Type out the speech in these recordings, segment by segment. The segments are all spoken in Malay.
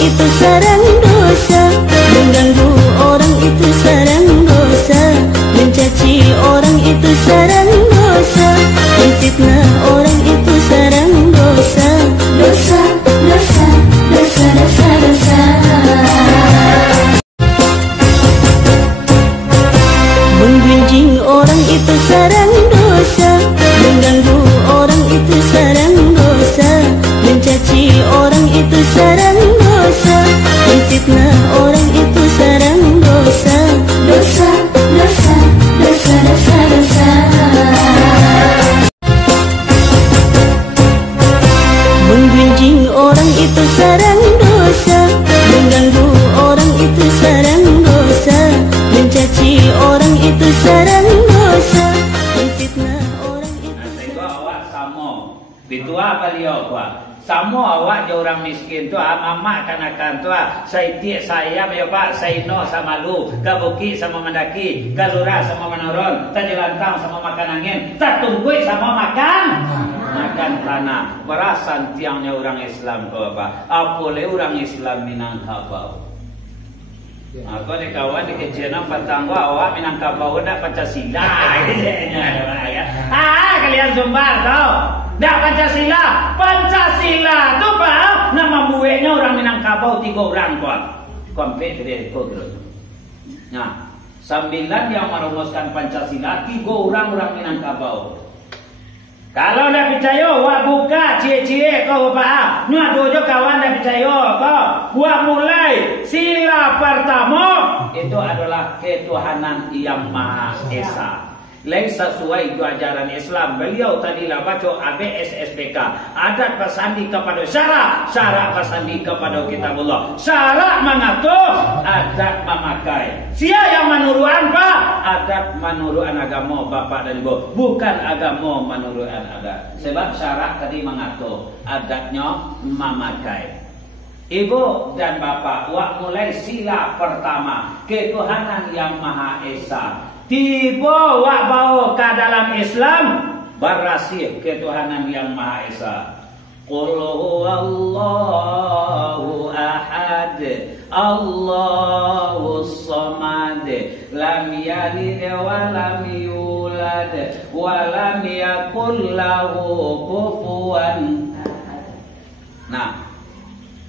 itu sarang dosa, mengganggu orang itu sarang dosa, mencaci orang itu sarang dosa, menfitnah orang itu sarang dosa. Dosa, dosa, dosa, dosa, dosa. Menggunjing orang itu sarang dosa, mengganggu orang itu sarang dosa, mencaci orang itu sarang dosa, menfitnah orang itu sarang dosa. Dosa, dosa, dosa, dosa, dosa. Menggunjing orang itu sarang dosa, mengganggu orang itu sarang dosa, mencaci orang itu sarang dosa, menfitnah orang itu sarang. Bitua beliau kuah. Semua awak je orang miskin tu, mama kanakan tu, saya tiak saya ya pak, saya no sama lu, gabuki sama mendaki, galura sama menurun, tajilantang sama makan angin, tertunggui sama makan tanah. Berasan tiangnya orang Islam tu apa? Apole orang Islam Minangkabau. Aku ni kawan di kecilan petang awak Minangkabau nak Pancasila. Kalian sumbar tau. Dah Pancasila, Pancasila tu pak nama buahnya orang Minangkabau 3 orang kuat. Kompet dari program. Nah, 9 yang merumuskan Pancasila 3 orang Minangkabau. Kalau dah percaya, wak buka cie-cie kau pak. Nyak dojo kawan dah percaya kau. Wak mulai sila pertama itu adalah ketuhanan yang Maha Esa. Lain sesuai ajaran Islam. Beliau tadilah baca ABSSPK. Adat bersandi kepada syarak, syarak bersandi kepada kitabullah. Syarak mengatur, adat memakai. Siapa yang menuruan pak? Adat menuruan agama bapak dan ibu, bukan agama menuruan adat. Sebab syarak tadi mengatur, adatnya memakai. Ibu dan bapak, wak mulai sila pertama, ketuhanan yang Maha Esa. Tiba wak bawa ke dalam Islam, berasih ketuhanan yang Maha Esa. Qul huwallahu ahad, Allahus samad, lam yalid wa lam yulad, wa lam yakul lahu kufuwan ahad. Nah,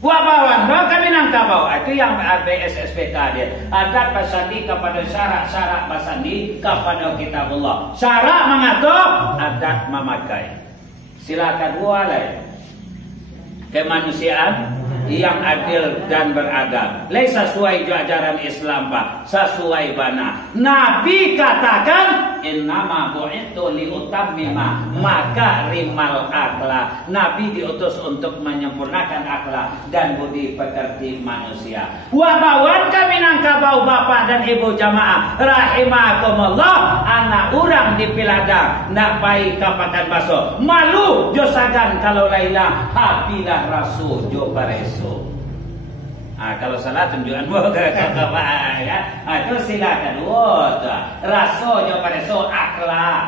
buat bawang, kami Minangkabau itu yang ABSSPK dia. Adat bersandi kepada syarak-syarak bersandi kepada kitabullah. Syarak mengatur, adat memakai. Silakan bualai. Kemanusiaan yang adil dan beradab. Lain sesuai ajaran Islam pak, sesuai bana. Nabi katakan innama bu'ithu liutammima makarimal akhlak. Nabi diutus untuk menyempurnakan akhlak dan budi pekerti manusia. Wa bawan kami Minangkabau bapak dan ibu jamaah rahimakumullah, anak orang di Pilada nak baik kapakan baso. Malu josagan kalau laila habilah rasul jo pareso. Kalau salah tunjukan ya. Itu silakan. Rasanya pada akhlak.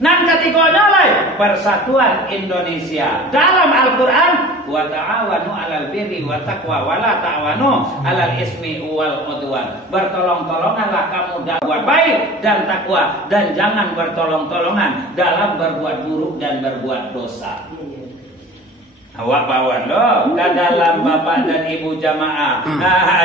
Nan ketiganya lain persatuan Indonesia dalam Al-Quran. Wa ta'awanu 'alal birri wa taqwa wa la ta'awanu 'alal ismi wal udwan. Bertolong-tolonganlah kamu dalam berbuat baik dan takwa, dan jangan bertolong-tolongan dalam berbuat buruk dan berbuat dosa. Awak bawa loh ke dalam bapak dan ibu jamaah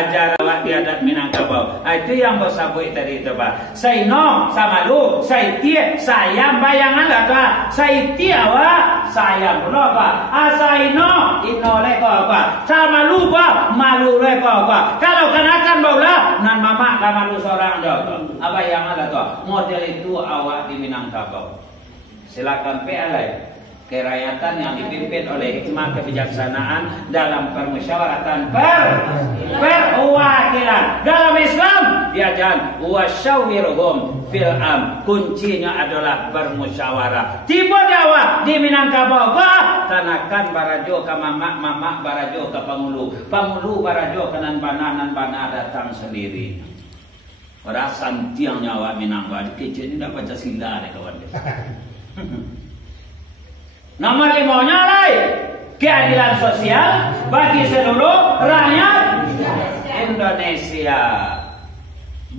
ajaran awak di adat Minangkabau. Itu yang bos sabui tadi itu pak. Saya no sama lu, saya tiap sayang bayangan lah pak. Saya tiap awak sayang lo pak. Saya no inole kau pak. Sama lu pak malu le kau pak. Kalau kenakan baulah nan mama lah malu seorang dok. Apa yang ada tuh model itu awak di Minangkabau. Silakan alai. Kerakyatan yang dipimpin oleh hikmah kebijaksanaan dalam permusyawaratan perwakilan. Dalam Islam diajarkan wasyawirhum fil am. Kuncinya adalah bermusyawarah. Tiba dawa di Minangkabau kanakan barajo ke mamak barajo ke pangulu barajo ke nan bana datang sendiri. Rasan tiang nyawa Minangkabau kecil ini tak Pancasila deh kawan. Nomor 5 lain keadilan sosial bagi seluruh rakyat Indonesia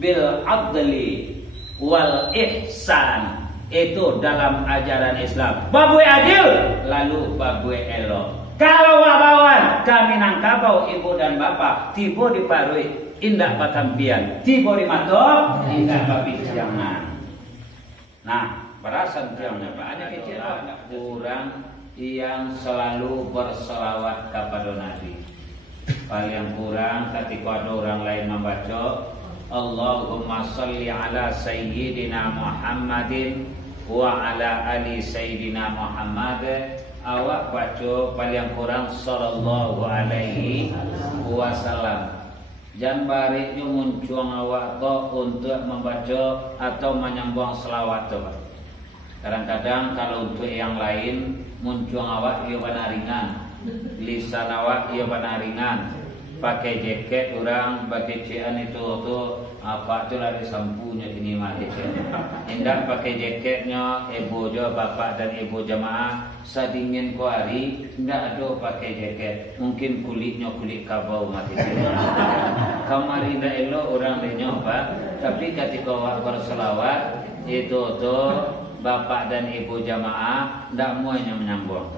bil adli wal ihsan. Itu dalam ajaran Islam. Babue adil, lalu babue elo. Kalau wabawan kami nangkabau ibu dan bapak tibo diparui indah pakampian, tibo dimatok indah pabijangan. Nah, perasan tiangnya banyak kecil kurang yang selalu berselawat kepada Nabi. Paling kurang ketika ada orang lain membaca Allahumma salli ala sayyidina Muhammadin wa ala ali sayyidina Muhammad, awak baca paling kurang sallallahu alaihi wasallam. Jangan baliknya muncul awak to untuk membaca atau menyambung selawat tu. Kadang-kadang kalau untuk yang lain muncul awak ia banaringan, lisan awak ia banaringan. Pakai jaket orang, pakai cian itu apa tu lari sampunya ini mah jaket. Indah pakai jaketnya ibu jo bapak dan ibu jamaah sadingin ko hari indah ada pakai jaket. Mungkin kulitnya kulit kabau mati. Kamar indah elo orang dia nyoba, tapi ketika awak berselawat itu bapak dan ibu jamaah ndak muanya menyambung.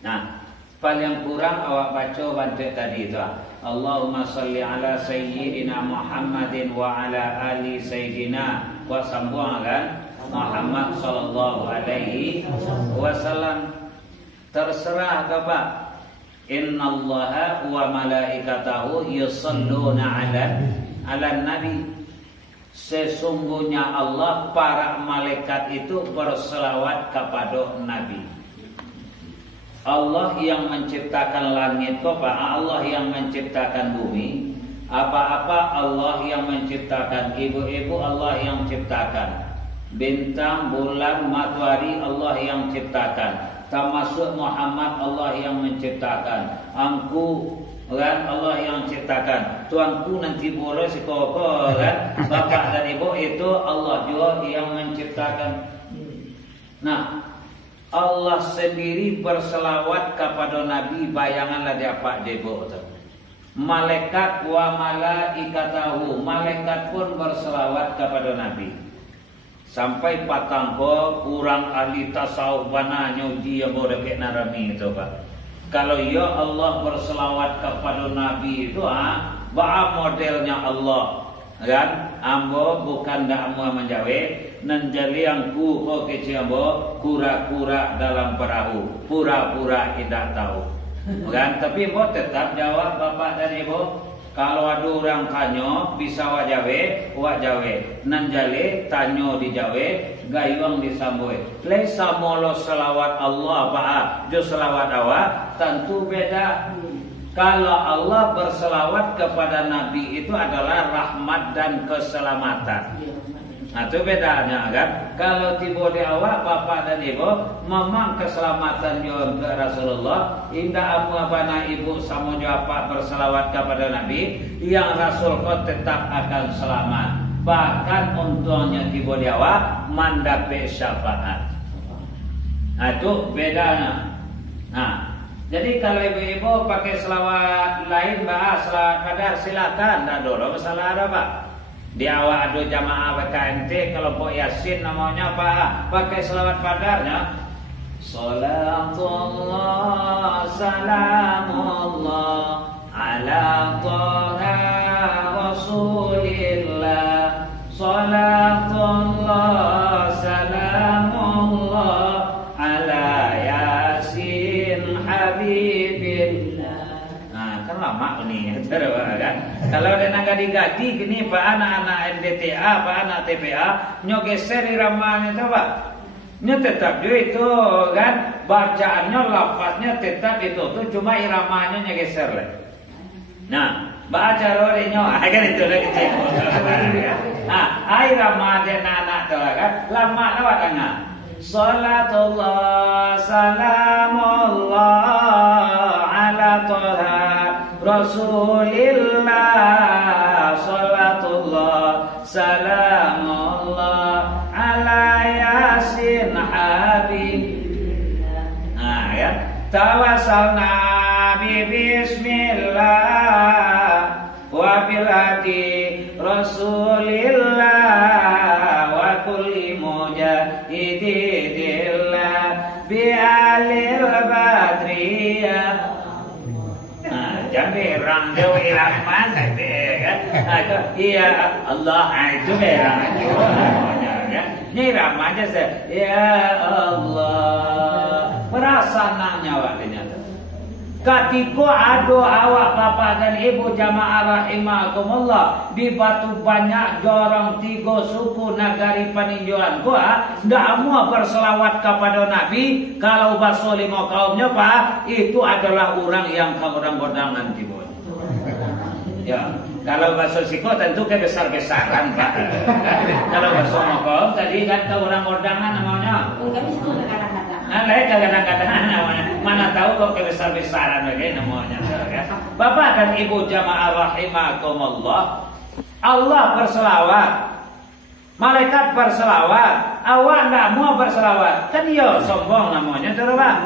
Nah, paling kurang awak baca bantu tadi itu. Allahumma salli ala sayyidina Muhammadin wa ala ali sayyidina wa sambung kan Muhammad sallallahu alaihi wasallam. Terserah Bapak. Innallaha wa malaikatahu yusalluna ala nabi. Sesungguhnya Allah, para malaikat itu berselawat kepada Nabi. Allah yang menciptakan langit, Allah yang menciptakan bumi, apa-apa Allah yang menciptakan, ibu-ibu Allah yang menciptakan, bintang, bulan, matahari Allah yang menciptakan, termasuk Muhammad Allah yang menciptakan, angku kan Allah yang menciptakan, tuanku nanti boleh sekoko kan, bapak dan ibu itu Allah juga yang menciptakan. Nah, Allah sendiri berselawat kepada Nabi, bayanganlah dia Pak Debo. Malaikat wa malaikatahu, malaikat pun berselawat kepada Nabi. Sampai patangko kurang ahli tasawuf bana nyuji yang boleh ke narami itu Pak. Kalau ya Allah berselawat kepada Nabi itu ba'a modelnya Allah. Kan ambo bukan dak ambo menjawe nanjali angku ko kecil ambo kura-kura dalam perahu, pura-pura tidak tahu. Kan tapi ambo tetap jawab bapak dan ibu. Kalau ada orang tanya bisa wak jawe nanjali tanyo di jawe gayung disamboi. Laisa molo selawat Allah ba'a jo selawat awak tentu beda. Kalau Allah berselawat kepada Nabi itu adalah rahmat dan keselamatan. Nah itu bedanya kan. Kalau tiba di awak bapak dan ibu memang keselamatan juga Rasulullah. Indah amu abana ibu sama jawab berselawat kepada Nabi, yang Rasul kau tetap akan selamat. Bahkan untungnya tiba di awak mandape syafaat. Nah itu bedanya. Nah, jadi kalau ibu-ibu pakai selawat lain, bahas selawat kadar silakan, tidak ada masalah ada Pak. Di awal ada jamaah PKNT kelompok Yasin namanya Pak, pakai selawat padarnya. Salatullah salamullah ala Taha Rasulillah. Salatullah salamullah ala Yasin Habibillah. Nah, kan lama nih, kan? Kalau ada naga digadi gini, pak anak-anak NDTA, pak anak TPA, nyogeser iramanya coba. Nya tetap juga itu kan, bacaannya, lafaznya tetap itu tuh, cuma iramanya nyogeser lah. Nah, baca rohnya, kan itu lagi cek. Nah, irama dia anak-anak tuh kan, lama lewat tengah. Salatullah salamullah ala Taha Rasulillah. Salatullah salamullah ala Yasin Habib. Nah ya, Tawassalna bismillah wa bil hadi rasulillah wa kulli mujahidillah bi alil badriyah. Jangan berang jauh ilaman saja kan. Iya Allah itu berang itu namanya. Ini ramanya saya. Ya Allah. Perasaan nyawanya. Ketika ada awak bapak dan ibu jamaah rahimakumullah di Batu Banyak Jorong 3 suku Nagari Paninjauan gua ndak mau berselawat kepada Nabi. Kalau bahasa 5 kaumnya Pak, itu adalah orang yang kegodang-godangan tibun. Ya, kalau bahasa Siko tentu kebesar-besaran Pak. Kalau bahasa Moko tadi kan kegodang-godangan namanya. Enggak bisa kadang-kadang. Nah, kadang-kadang namanya. Mana tahu kok kebesar-besaran lagi namanya. Bapak dan Ibu jamaah rahimakumullah, Allah berselawat, malaikat berselawat, awak enggak mau berselawat. Kan yo sombong namanya terus Pak.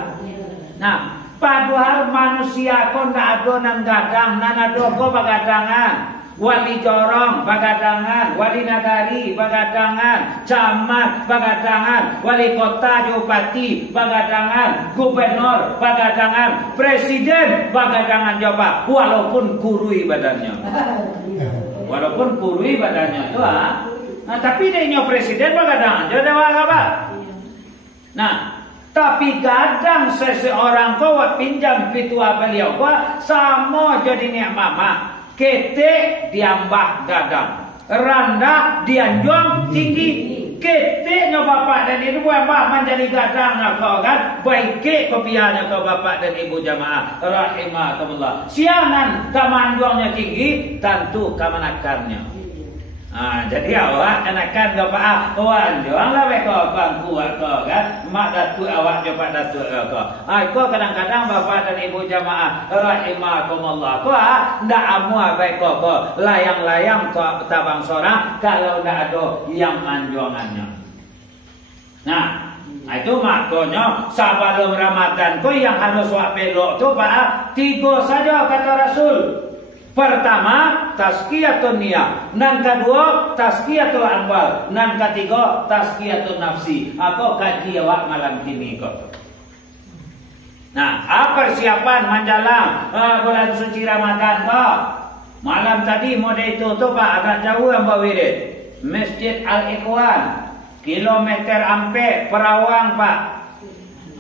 Nah, padahal manusia kok ndak ada nan gadang, nan ada kok bagadangan. Wali Jorong bagadangan, wali nagari bagadangan, camat bagadangan, wali kota Bupati bagadangan, gubernur bagadangan, presiden bagadangan coba, walaupun kurui badannya. Walaupun kurui badannya tuh Nah, tapi dia presiden bagadangan jadi apa? Nah, tapi kadang seseorang kau pinjam pitua beliau gua sama jadinya mama. Kete diambah gadang, randa dianjong tinggi. Kete nya bapak dan ibu ambah menjadi gadang kau kan. Baik ke kopiahnya kau bapak dan ibu jamaah rahimakumullah. Siangan kamanjongnya tinggi, tentu kamanakannya. Jadi awak kenakan bapak awan juang lah beko bangku kau kan mak datu awak coba datu kau kadang-kadang bapak dan ibu jamaah rahimakumullah kau ndak amua beko kau layang-layang kau tabang sorang kalau ndak ada yang manjongannya. Nah, itu makanya sebelum Ramadan kau yang harus wak belok tu Pak 3 saja kata Rasul. Pertama, tazkiyatun niyah. Nan kedua, tazkiyatul anwar. Nan ketiga, tazkiyatun nafsi. Apa kaji awak malam kini kau? Nah, persiapan menjelang bulan suci Ramadan kau. Malam tadi mau ditutup Pak, agak jauh yang Wirid. Masjid Al-Ikhwan, kilometer ampe Perawang Pak.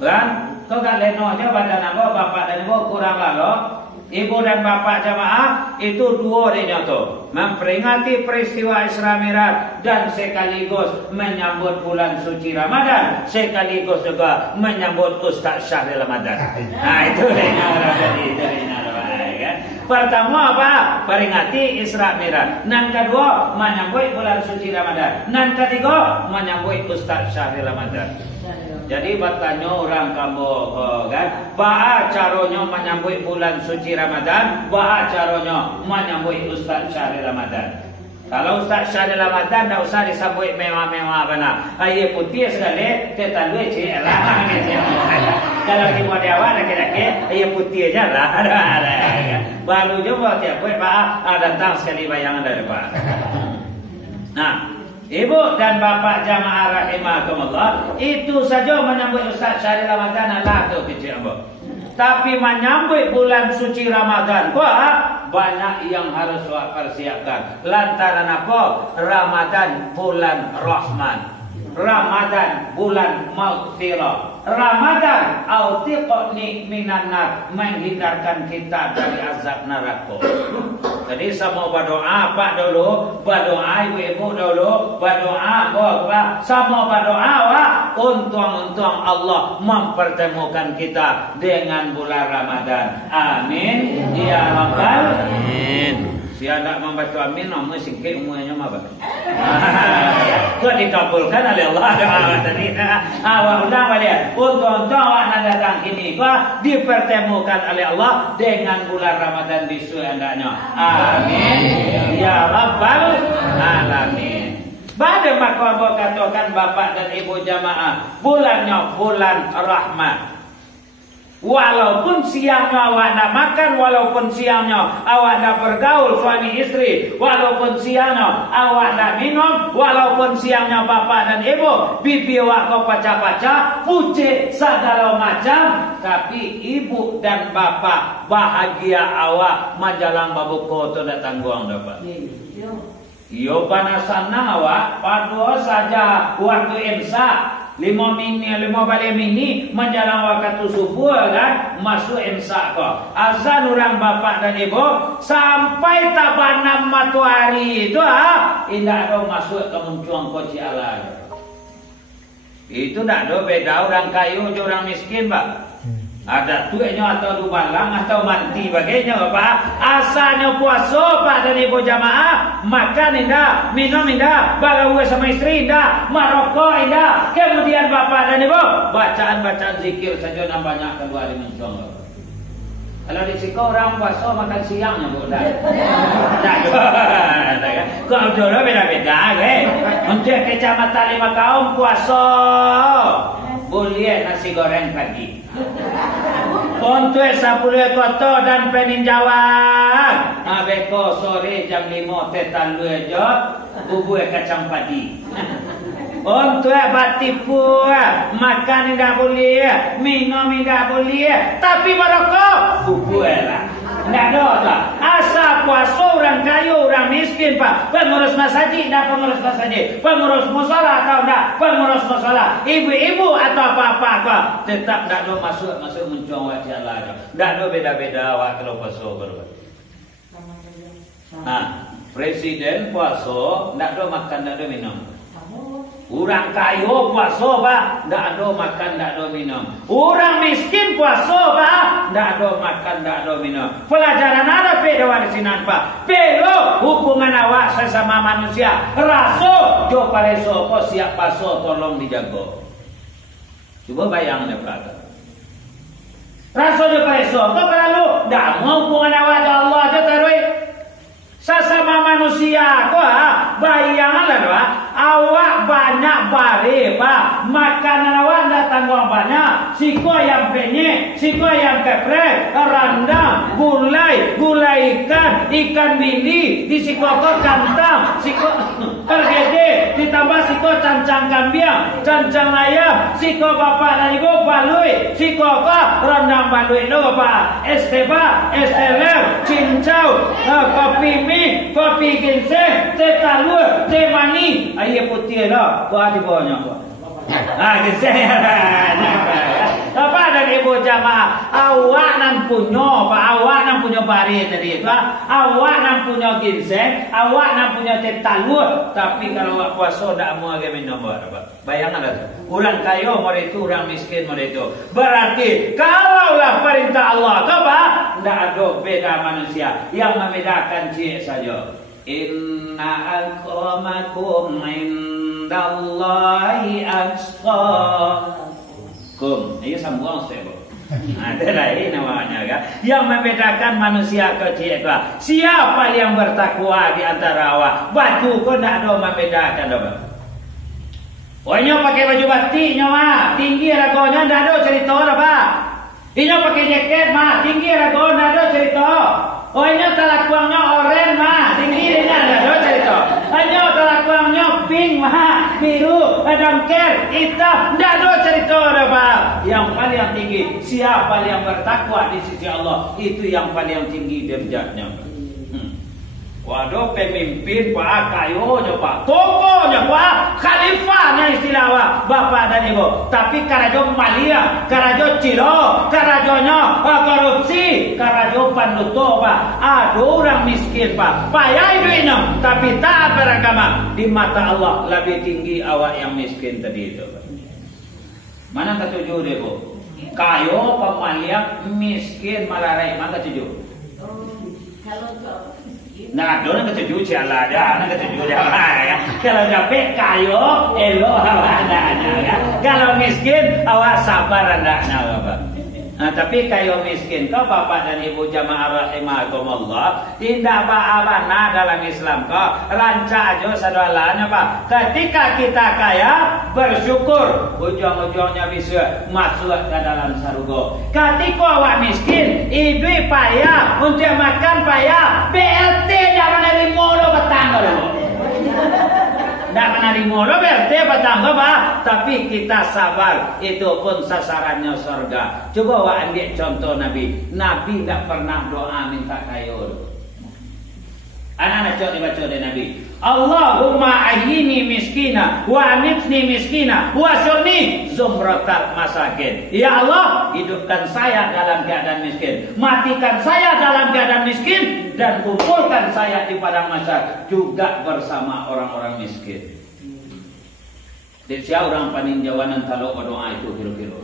Kan? Kau gak leno aja badan apa bapak dan ibu kurang lalu. Ibu dan bapak jamaah itu dua dinya tu memperingati peristiwa Isra Mi'raj dan sekaligus menyambut bulan suci Ramadan, sekaligus juga menyambut Ustaz Syahril Ramadan. Nah itu dinya tadi kan. Pertama apa? Peringati Isra Mi'raj. Nan kedua menyambut bulan suci Ramadan. Nan ketiga menyambut Ustaz Syahril Ramadan. Jadi bertanya orang kamu kan, ba'a caranya menyambut bulan suci Ramadan, ba'a caranya menyambut Ustaz Syahril Ramadan. Kalau Ustaz Syahril Ramadan tak usah disambut mewah-mewah benar. Air putih sekali, kita duit cik lah. Kalau di model awak laki-laki, air putih aja lah. Baru juga tiap buat ba'a datang sekali bayangan dari ba'a. Nah, Ibu dan bapak jamaah rahimakumullah, itu saja menyambut Ustaz Syahril Ramadan Allah tu kecil Abu. Tapi menyambut bulan suci Ramadan banyak yang harus persiapkan. Lantaran apa? Ramadan bulan Rahman. Ramadan bulan maghfirah. Ramadan autiqni minan nar, menghindarkan kita dari azab neraka. Jadi sama berdoa Pak dulu, berdoa ibu-ibu dulu, berdoa Bapak, sama berdoa untung-untung Allah mempertemukan kita dengan bulan Ramadan. Amin ya rabbal alamin. Siapa nak membaca amin, nama sikit umurnya apa? Kau dikabulkan oleh Allah doa tadi. Awak undang balik. Untung awak nak datang kini, kau dipertemukan oleh Allah dengan bulan Ramadan bisu andanya. Amin ya rabbal alamin. Pada maka abang katakan bapak dan ibu jamaah, bulannya bulan rahmat. Walaupun siangnya awak nak makan, walaupun siangnya awak nak bergaul suami istri, walaupun siangnya awak nak minum, walaupun siangnya bapak dan ibu, bibi awak kau paca-paca, puji segala macam, tapi ibu dan bapak bahagia awak menjalang babuko tu dah tanggung dapat. Yo panasana awak, padu saja waktu imsak. 5 balik mini menjalang waktu subuh kan masuk imsak kok. Azan orang bapak dan ibu sampai tabanam matahari itu indah do masuk ke muncuang koci Allah. Itu tak do beda orang kayu dan orang miskin pak. Ada tuanya atau dubalang atau manti bagainya Pak. Asalnya puasa Pak dan ibu jamaah, makan indah, minum indah, bagawe sama istri indah, merokok indah. Kemudian bapak dan ibu bacaan zikir saja yang banyak keluar di mencong. Kalau di sini orang puasa makan siangnya Bu. Kau jodoh beda-beda untuk kecamatan 5 kaum puasa boleh nasi goreng pagi. Untuk 10 koto dan peninjauan. Beko sore jam 5 tetan jod bubur kacang padi. Untuk batipu makan tidak boleh, minum tidak boleh, tapi merokok bubur lah. Tidak ada tak? Asal puasa orang kaya, orang miskin Pak. Pengurus masjid dan pengurus masjid, pengurus musola atau tidak pengurus musola, ibu-ibu atau apa-apa kok tetap tidak ada masuk muncung wajah Allah. Tidak ada beda-beda awak kalau puasa berbuat. Presiden puasa tidak ada makan, tidak ada minum. Orang kaya puasa Pak, tidak ada makan, tidak ada minum. Orang miskin puasa Pak, tidak ada makan, tidak ada minum. Pelajaran ada beda di sini Pak. Pero hubungan awak sesama manusia. Raso jo pareso ko siap paso tolong dijaga. Coba bayang deh Pak. Raso jo pareso ko perlu tidak mau hubungan awak dengan Allah aja taruh. Sesama manusia kok bayanganlah Pak, awak banyak bare Pak, makanan awak datang banyak, siko yang penyet, siko yang keprek, rendang, gulai ikan bindi, di siko kantang, siko pergede, ditambah siko cancang kambing, cancang ayam, siko bapak dan ibu balui, siko rendang balui lo Pak, es teler, cincau, kopi ginseng, teh talur, teh mani, air putih lah, buat di bawahnya. Ginseng apa dan ibu jamaah, awak nan punya, Pak, awak nan punya bari tadi, Pak, awak nan punya ginseng, awak nan punya teh talur, tapi kalau awak puasa tak mau lagi minum Pak. Bayangkan tu, orang kaya mau itu, orang miskin mau itu. Berarti kalaulah perintah Allah, Pak, tidak ada beda manusia yang membedakan cik saja. Inna akramakum indallahi atqakum. Ini sambung step. Ada lain namanya kan. Yang membedakan manusia kecil itu. Siapa yang bertakwa di antara awak? Baju kau tidak ada membedakan apa. Ohnya pakai baju batiknya mah tinggi ragonya tidak ada cerita apa. Ini pakai jaket mah tinggi ragonya tidak ada cerita. Ohnya talakuangnya oren mah tinggi dia tidak ada cerita. Ohnya talakuangnya pink mah biru, dangker, hitam tidak ada cerita apa. Yang paling tinggi siapa yang bertakwa di sisi Allah itu yang paling tinggi derajatnya. Waduh pemimpin Pak, kayonya Pak, tokohnya Pak, khalifahnya istilah bapak dan ibu. Tapi karajo malia, karajo ciro, karajonya korupsi, karajo panuto Pak. Ada orang miskin Pak, payah duitnya, tapi tak beragama. Di mata Allah lebih tinggi awak yang miskin tadi itu Pak. Mana ketujuh deh Bu? Kayo pemalia miskin malarai, mana ketujuh? Kalau Nah, dorang ketujuh jalan ya, ketujuh jalan ya. Kalau dapat kayo, elo adanya ya. Kalau miskin, awak sabar andaknya bapak. Nah, tapi kayo miskin, kau bapak dan ibu jamaah rahimakumullah, tidak apa-apa dalam Islam kau rancak aja sadalanya pak. Ketika kita kaya, bersyukur, ujung-ujungnya bisa masuk ke dalam surga. Ketika awak miskin, ibu payah untuk makan payah, BLT jangan dari mulu petang dulu. Tidak menerima lo BLT petang pak, tapi kita sabar, itu pun sasarannya surga. Coba awak ambil contoh Nabi. Nabi tidak pernah doa minta kaya. Anak-anak coba dibaca dari Nabi. Allahumma ahyini miskina wa amitni miskina wa surni zumratat masakin. Ya Allah, hidupkan saya dalam keadaan miskin, matikan saya dalam keadaan miskin, dan kumpulkan saya di padang mahsyar juga bersama orang-orang miskin. Jadi siapa orang paninjauan kalau berdoa itu kira-kira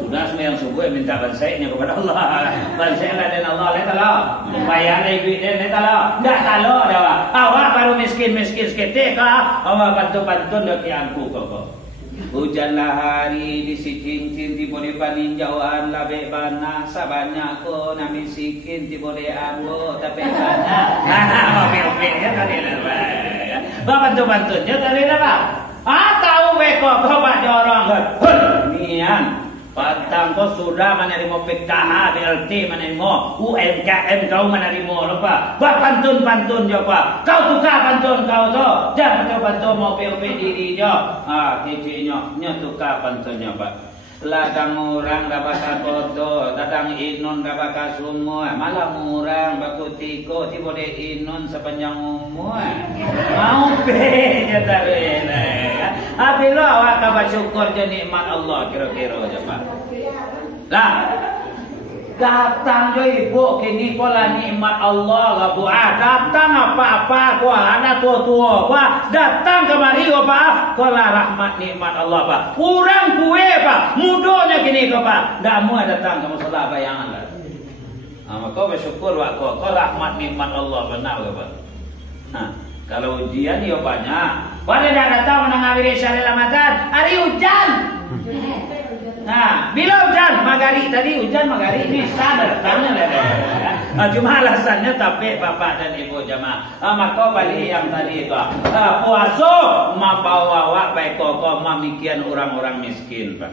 sudah sembahyang subuh minta bansainya kepada Allah. Bansailah dan Allah letala. Bayar duit dan letala. Enggak kalau dah. Awak baru miskin-miskin seketik kah? Awak bantu-bantu dak aku kok. Hujanlah hari di sikin di boleh paninjauan labe bana sabanyak ko na miskin di boleh ambo tapi bana. Oke ya tadi lah. Bantu-bantunya tadi lah. Tahu kok bapak jorong kan. Nian Patang kau sudah menerima PKH, BLT menerima, UMKM kau menerima lupa. Buat pantun-pantun je pak. Kau tukar pantun kau tu. Jangan betul-betul mau POP diri je. Keciknya, tukar pantunnya pak. Ladang orang dah bakal foto, dadang inun dah bakal semua. Malah orang baku tiko, tiba de inun sepanjang umur. Mau je tarik. Apabila awak kabar syukur je nikmat Allah kira-kira je pak. Lah, datang je ibu kini pola nikmat Allah lah bu. Datang apa-apa ku anak tua-tua ku datang kemari ku pak. Kola rahmat nikmat Allah pak. Kurang kue pak. Mudahnya kini ku pak. Dak mu datang ke musala bayangan lah. Maka bersyukur pak kau rahmat nikmat Allah benar ke pak. Kalau ujian ya banyak. Pada dah datang menangani syahri Ramadan, hari hujan. Nah, bila hujan magari tadi hujan magari ini sadar datangnya lah. Cuma alasannya tapi bapak dan ibu jamaah. Maka balik yang tadi itu. Puasa membawa baik kok memikian orang-orang miskin pak.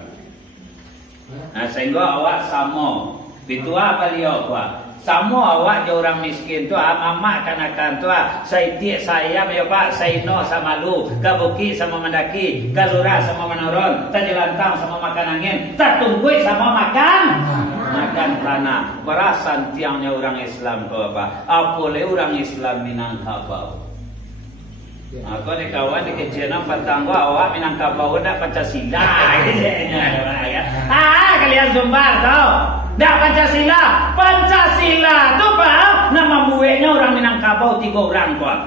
Nah, sehingga awak sama. Itu apa beliau pak? Semua awak je orang miskin tu mamak kanakan tu saya tiak saya ya pak saya no sama lu ke bukit sama mendaki ke lurah sama menurun tak jelantang sama makan angin tak tunggui sama makan tanah berasan tiangnya orang Islam tu apa boleh orang Islam Minangkabau. Aku ni kawan di kecilan Patanggo awak Minangkabau dah Pancasila. Kalian sumbar tau. Dah Pancasila. Pancasila tu pak nama buahnya orang Minangkabau 3 orang kuat.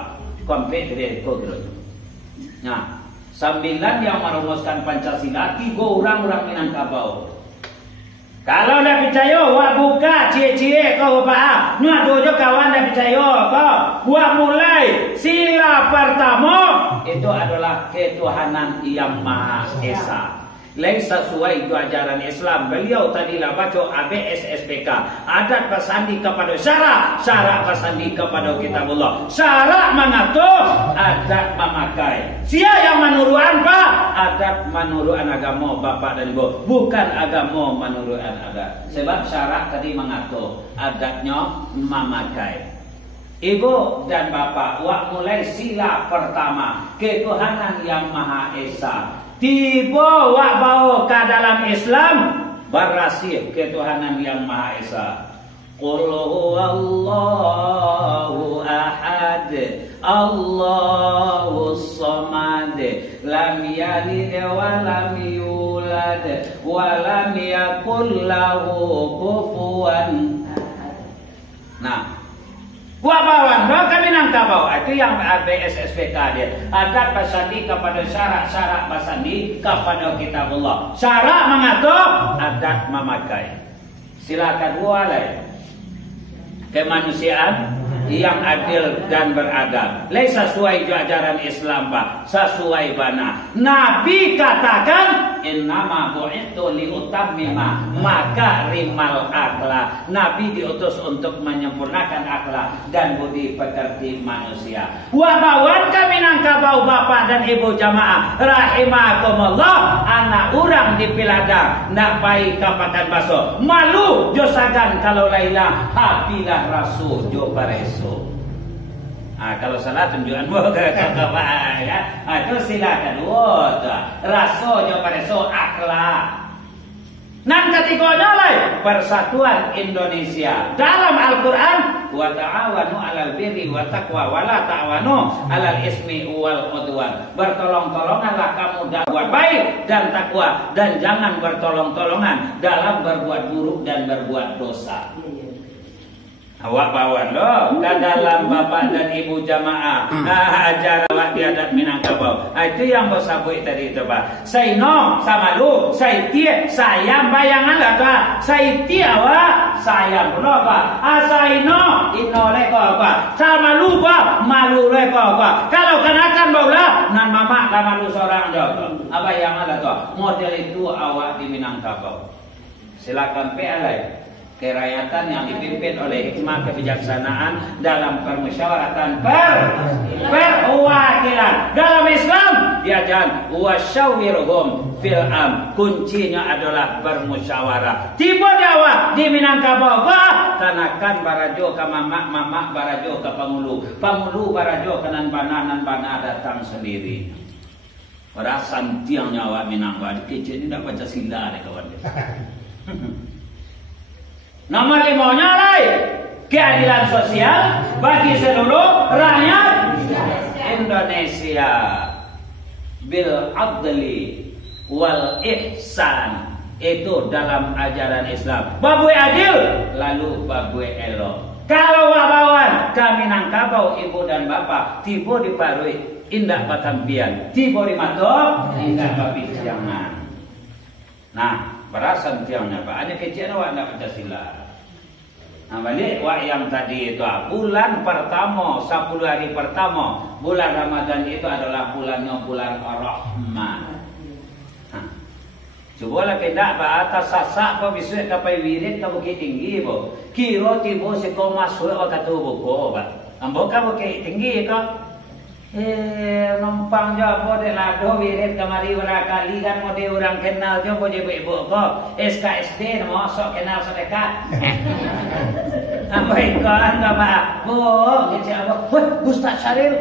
Kompet dia kau kira. Nah, 9 yang merumuskan Pancasila 3 orang Minangkabau. Kalau dah percaya, wak buka cie-cie kau apa? Nyak dojo kawan dah percaya kau. Wak mulai sila pertama itu adalah ketuhanan yang Maha Esa. Lain sesuai itu ajaran Islam. Beliau tadilah baca ABS-SPK. Adat bersandi kepada syarak. Syarak bersandi kepada kitabullah. Syarak mengatur, adat memakai. Siapa yang menuruan pak? Adat menuruan agama bapak dan ibu. Bukan agama menuruan adat. Sebab syarak tadi mengatur, adatnya memakai. Ibu dan bapak, wak mulai sila pertama. Ketuhanan yang Maha Esa. Tiba wak bawa ke dalam Islam berrahsia ketuhanan yang Maha Esa. Qul huwallahu ahad, Allahus samad, lam yalid wa lam yulad wa lam yakul lahu kufuwan. Nah, wak bawang kami Minangkabau itu yang ABS-SPK dia. Adat bersandi kepada syarak-syarak bersandi kepada kitabullah. Syarak mengatur, adat memakai. Silakan walai. Kemanusiaan yang adil dan beradab. Laisa sesuai ajaran Islam Pak, sesuai bana. Nabi katakan innama bu'ithu liutammima makarimal akhlak. Nabi diutus untuk menyempurnakan akhlak dan budi pekerti manusia. Wa bawan kami nangkabau bapak dan ibu jamaah rahimakumullah, anak orang di Pilada nak baik kapakan baso malu josagan kalau laila habilah rasul jo pareso. Kalau salah tunjukan ke bapak ya. Itu silakan. Rasul jo pareso akhlak. Nan ketiganya lain persatuan Indonesia dalam Al-Quran, wa ta'awanu 'alal birri wa taqwa wa la ta'awanu 'alal ismi wal udwan. Bertolong-tolonganlah kamu dalam berbuat baik dan takwa, dan jangan bertolong-tolongan dalam berbuat buruk dan berbuat dosa. Awak bawa lo ke dalam bapak dan ibu jamaah ajar awak di adat Minangkabau. Itu yang bos sabui tadi itu Pak. Saya no sama lu, saya tie sayang bayangan lah Pak. Saya tie awak sayang lo Pak. Saya no inole ko Pak. Sama lu Pak, malu le ko Pak. Kalau kenakan baulah nan mama lah malu seorang dong. Apa yang ada tuh? Model itu awak di Minangkabau. Silakan pe alai. Kerakyatan yang dipimpin oleh hikmah kebijaksanaan dalam permusyawaratan perwakilan. Dalam Islam diajarkan wasyawirhum fil am, kuncinya adalah bermusyawarah. Tiba dawa di Minangkabau karena kan barajo ke mamak barajo ke pangulu barajo ke nan bana datang sendiri. Pada santiang nyawa Minangkabau kecil ini tidak baca sila deh kawan. Nomor 5-nya lain keadilan sosial bagi seluruh rakyat Indonesia bil adli wal ihsan. Itu dalam ajaran Islam. Babue adil lalu babue elo. Kalau wabawan kami Minangkabau ibu dan bapak tiba di parui indah patampian, tiba di matok indah papijangan. Nah, berasan tiangnya Pak, hanya kecil awak nak Pancasila. Nah, balik wak yang tadi itu bulan pertama, 10 hari pertama bulan Ramadan itu adalah bulannya bulan Ar-Rahman. Cobalah pindah ke atas sasak kau bisa kapai wirid kau bukit tinggi bo. Kiro tibo si kau masuk kau katu buko Pak. Ambo kau bukit tinggi kau. Numpang jauh dek lado wirid kemari berakali kan mau dia orang kenal jauh boleh ibu kok SKSD mau sok kenal sedekat. Apa ikan apa? Oh, dia apa? Wah, Ustaz Syaril,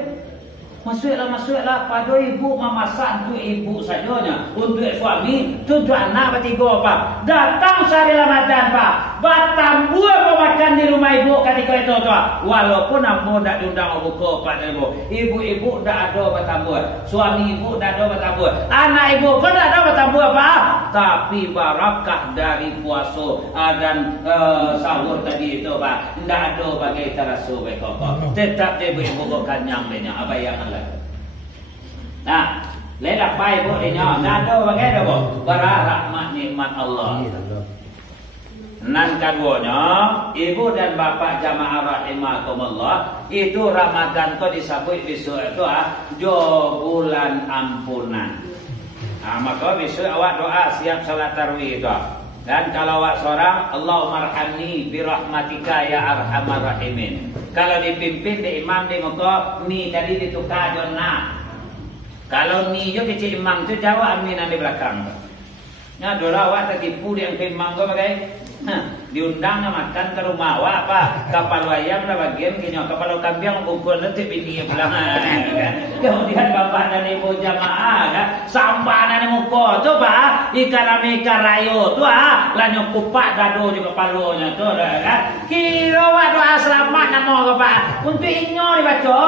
masuklah pada ibu memasak untuk ibu sajonya, untuk suami, untuk anak bertiga Pak. Datang sehari Ramadan Pak, batang buah makan di rumah ibu ketika itu Pak. Walaupun ambo tak diundang buka Pak ibu tak ada batang buah, suami ibu tak ada batang buah, anak ibu pun tak ada batang buah Pak. Tapi barakah dari puasa dan sahur tadi itu Pak, tidak ada bagai terasu baik Pak. Tetap ibu kenyang banyak apa yang lain. Nah, ledak baik bu ini, nado bagai ada bu, berahmat nikmat Allah. Nan kaduanya, ibu dan bapak jamaah rahimakumullah, itu Ramadan tu disebut besok itu jo bulan ampunan. Nah, maka besok awak doa siap salat tarawih itu. Dan kalau awak seorang, Allahumma arhamni birahmatika ya arhamar rahimin. Kalau dipimpin di imam di muka, ni tadi ditukar jona. Kalau ni jo kecil imam tu jawab amin di belakang. Nya doa awak tertipu yang ke imam kau pakai. Diundang makan ke rumah awak apa? Kapal ayam lah bagian kini. Kapal kambing bungkul nanti bini pulang. Kemudian bapak dan ibu jamaah sampah dan muka tu Pak ikan amika rayo tu lanyo kupak dado juga palunya tu kira awak doa selamat nama ke Pak untuk inyo dibaca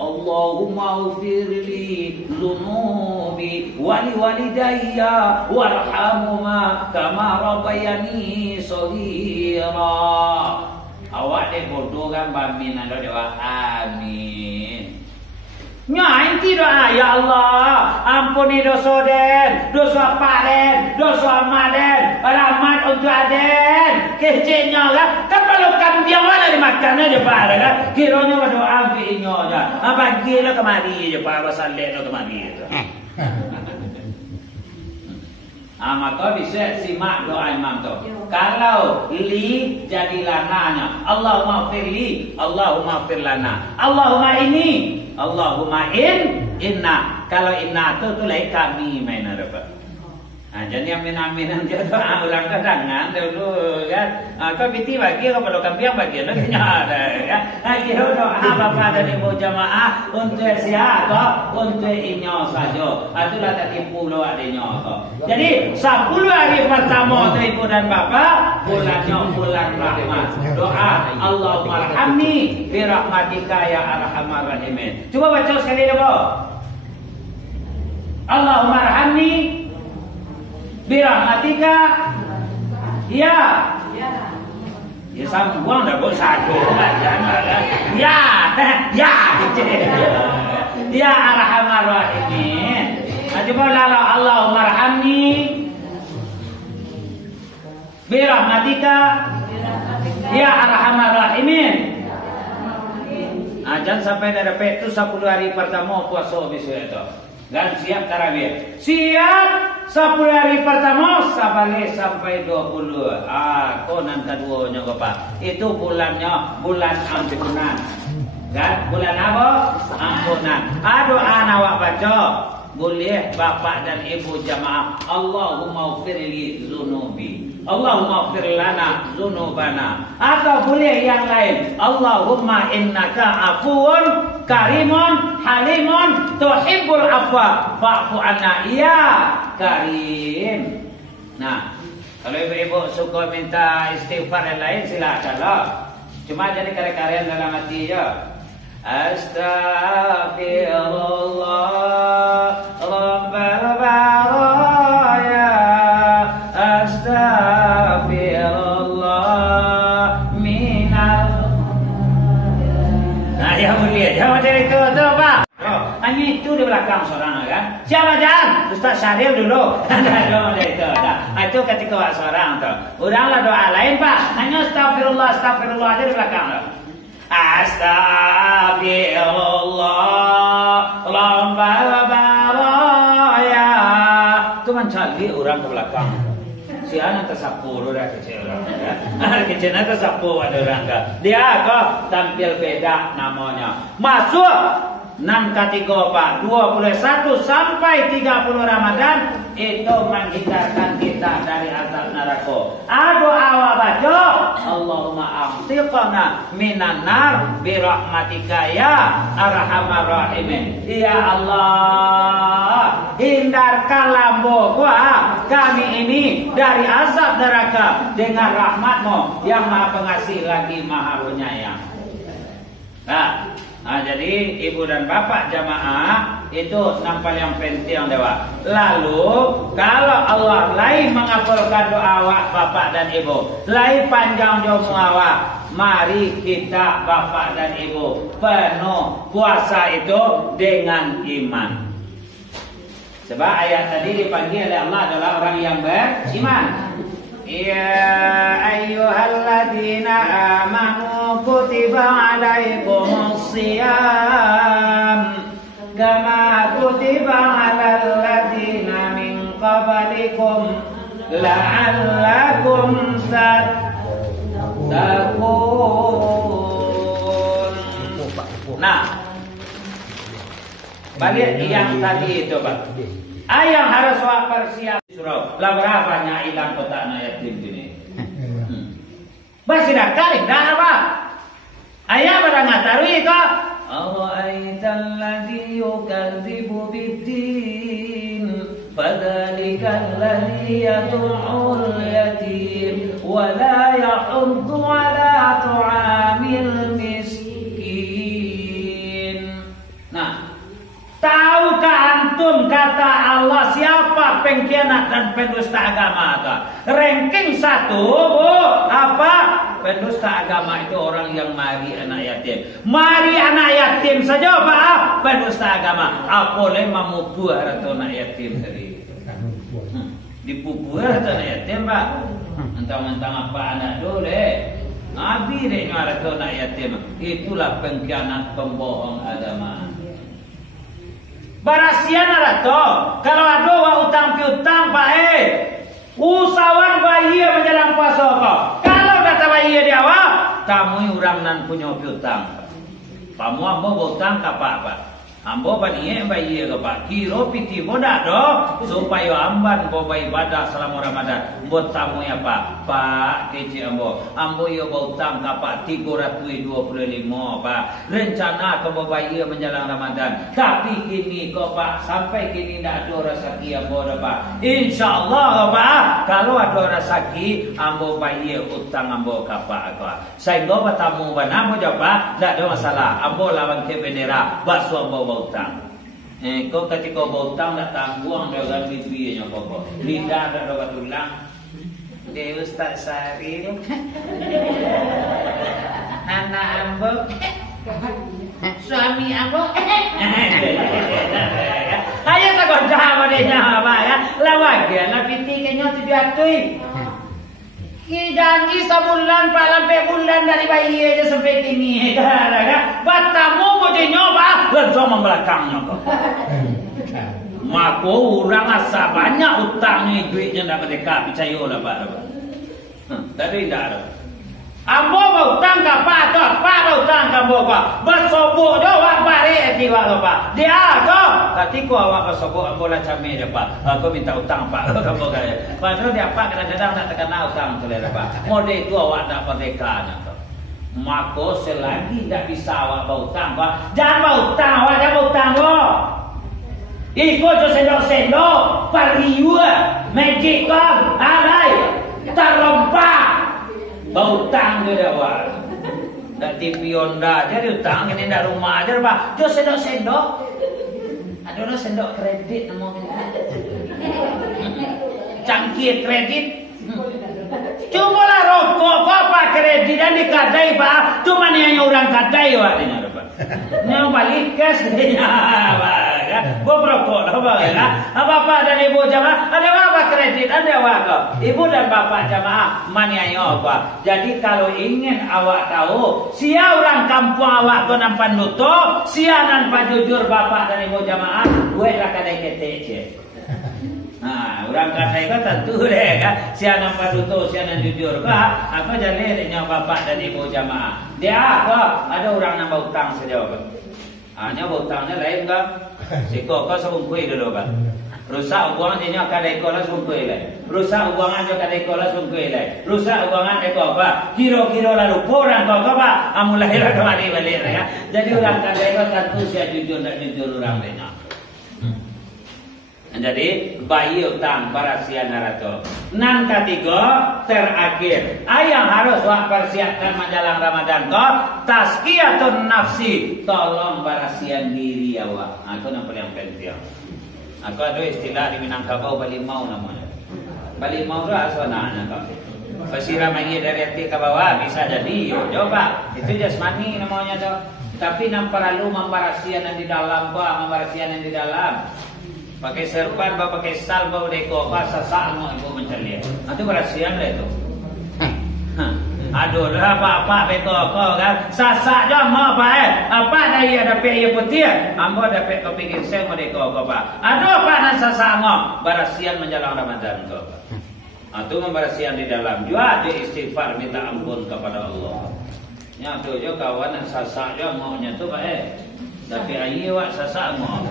Allahumma ufirli zunubi wali walidayya warhamhuma kama rabbayani shaghira. Awak deh bodoh kan bamin ada doa amin. Nyanyi doa ya Allah ampuni dosa den, dosa pak den, dosa mak den, rahmat untuk aden. kecenya kan. Kan kalau kambing mana dimakan aja Pak kan. Kiranya berdoa ambilnya aja. Bagi lo kemari aja Pak, saleh lo kemari itu. Maka bisa simak doa imam tu. Kalau li jadi lananya, Allahumma firli, Allahumma firlana, Allahumma ini, Allahumma inna. Kalau inna tu lain kami main apa? Jadi amin-aminan dia doa ulang kedangan dulu kan. Kau piti bagi kau perlu kampiang bagi lo ada kan. Kira doa bapa dan ibu jamaah untuk siapa? Untuk inyo saja. Itulah tadi 10 adanya kau. Jadi 10 hari pertama tu ibu dan bapa bulannya bulan rahmat. Doa Allahumma arhamni bi rahmatika ya arhamar rahimin. Cuba baca sekali dulu. Allahumma arhamni birahmatika ya sambung dah pun satu ya arhamar rahimin. Coba lala Allahumma arhamni birahmatika ya arhamar rahimin. Jangan sampai dah dapat itu 10 hari pertama puasa besok itu. Dan siap tarawih. Siap 10 hari pertama sampai 20. Konan keduanya Bapak. Itu bulannya bulan ampunan. Dan bulan apa? Ampunan. Doa awak baca. Boleh bapak dan ibu jamaah. Allahumma firli zunubi. Allahumma fir lana zunubana. Atau boleh yang lain. Allahumma innaka afuun karimun halimun tuhibbul afwa fa'fu anna ya karim. Nah, kalau ibu-ibu suka minta istighfar yang lain silakanlah. Cuma jadi karya-karya dalam hati ya. Astaghfirullah Rabbal baraya. Astaghfirullah minal. Nah, ya mulia. Jangan dari itu Pak. Hanya itu di belakang seorang kan. Siapa jangan? Ustaz Syaril dulu. Ada itu. Itu ketika seorang tu. Udahlah doa lain Pak. Hanya astagfirullah aja di belakang tu. Astagfirullah Rabbal baraya. Itu mencari orang ke belakang. Si anak tersapu dah kecil orang ya. Kecil nak tersapu ada orang ke. Dia kok tampil beda namanya. Masuk 6 ketiga Pak 21 sampai 30 Ramadan itu menghindarkan kita dari azab neraka. Doa awak baca Allahumma amtiqna minan nar bi rahmatika ya arhamar rahimin. Ya Allah, hindarkanlah kami ini dari azab neraka dengan rahmat-Mu yang Maha Pengasih lagi Maha Penyayang. Jadi ibu dan bapak jamaah itu nampak yang penting dewa. Lalu kalau Allah lain mengabulkan doa awak bapak dan ibu, lain panjang jomu awak, mari kita bapak dan ibu penuh puasa itu dengan iman. Sebab ayat tadi dipanggil oleh Allah adalah orang yang beriman. Ya ayyuhalladzina amanu kutiba alaikumus shiyam kama kutiba alal ladzina min qablikum la'allakum tattaqun. Nah, balik yang tadi itu Pak. Yang harus awak persiap surau. Lah berapanya hilang kotak yatim ini? Masih dah kali dah apa? Ayah barang ngatawi kok. Ara'aital ladzi yukadzibu bid-din fadzalikal ladzi yad'ul yatim wa la yahuddu 'ala tu'amil miskin. Nah, tahukah antum kata Allah siapa pengkhianat dan pendusta agama itu? Ranking 1 apa? Pendusta agama itu orang yang mari anak yatim. Mari anak yatim saja Pak, pendusta agama. Apalagi memubuh harta anak yatim tadi. Dipubuh harta anak yatim Pak. Mentang-mentang apa anak dole. Nabi dek ngara tu nak yatim. Itulah pengkhianat pembohong agama. Barasian ada tu. Kalau ada wa utang piutang pak usahawan bayi menjelang puasa kau. Kalau kata bayi dia awak, kamu orang nan punya piutang. Kamu ambo utang apa? Ambo baniye bayi ke pak. Kiro piti bodak do supaya amban boba ibadah selama Ramadan. Buat tamu ya pak. Pak kece ambo. Ambo yo utang kapak 325 pak. Rencana ke bayi menjelang Ramadan. Tapi kini kok pak sampai kini tidak ada rezeki ambo dah pak. Insyaallah pak. Kalau ada rezeki ambo bayi utang ambo kapak pak. Sehingga bertamu banamo jo pak. Tak ada masalah. Ambo lawan ke bendera. Bakso ambo utang. Kau ketika utang nak tangguang dengan bibinya kau. Lidah ada dapat tulang. Dia Ustaz Saril. Anak ambo. Suami ambo. Ayo tak kau dah madenya apa ya? Lawak dia nak piti kenya tu diatui. Ki janji sebulan pak sampai bulan dari bayi aja sampai kini kan batamu mau nyoba langsung membelakangnya kok. Mako orang asa banyak utangnya duitnya nak mereka percaya lah pak. Tadi tidak ada. Ambo mau utang ke pak tu, pak mau utang ke ambo pak. Bersobok do wak bare tiwa lo pak. Dia tu. Ketika awak bersobok ambo lah camik dia pak. Aku minta utang pak. Kamu kaya. Padahal dia pak kadang-kadang nak terkena utang tu dia pak. Model itu awak nak merdeka tu. Maka selagi tak bisa awak berutang pak. Jangan berutang awak, jangan berutang lo. Ikut tu sendok-sendok, pariwa, magic com, alai, terlompak. Berutang je dia awak. Nak TV Honda je dia utang ini nak rumah je pak. Tu sendok-sendok. Ada orang sendok kredit namanya. Cangkir kredit. Cubalah rokok apa kredit dan dikadai pak. Cuma ni yang orang kadai awak dengar pak. Ni balik cash dia pak. Gua rokok apa kan? Apa dan ibu jamaah ada apa kredit ada awak kau. Ibu dan bapak jamaah maniayo apa. Jadi kalau ingin awak tahu, sia orang kampung awak kau nampan nuto, sia nampan jujur bapak dan ibu jamaah, gue lah kadai ketek. Nah, orang kadai kau tentu deh kan. Sia nampan nuto, sia nan jujur kau. Apa jadi dengan bapak dan ibu jamaah. Dia kau ada orang nambah utang sejauh kau. Hanya utangnya lain kan. Siko kau sebungkui dulu kan. Rusak uang dia kadai kau lah sebungkui lah. Rusak uangan dia kadai kau lah sebungkui lah. Rusak uangan dia kau apa? Kiro-kiro lalu porang kau apa? Amulai lah kemari balik ya. Jadi orang kadai kau tentu sia jujur tak jujur orang dia. Jadi bayi utang barasia narato. Nan ketiga terakhir. Ayang harus wak persiapkan menjelang Ramadan kau tazkiyatun nafsi. Tolong barasian diri awak. Itu yang paling penting. Aku ada istilah di Minangkabau balimau namanya. Balimau tu asal-asalnya kau. Bersiram lagi dari hati ke bawah bisa jadi. Yo, coba itu jasmani namanya tu. Tapi nam perlu membarasian yang di dalam kau, membarasian yang di dalam. Pakai serban, pakai salba, deko, apa sasak mau ibu mencari. Itu berasian lah itu. Aduh lah apa beko kau kan. Sasak je mau apa Apa dari ada pihak putih. Ambo dapat kopi ginseng mau deko apa. Aduh apa nak sasak mau. Berasian menjelang Ramadan kau. Itu memberasian di dalam. Juga ada istighfar minta ampun kepada Allah. Nyatu je kawan yang sasak je maunya tu tapi ayi wak sasak mau.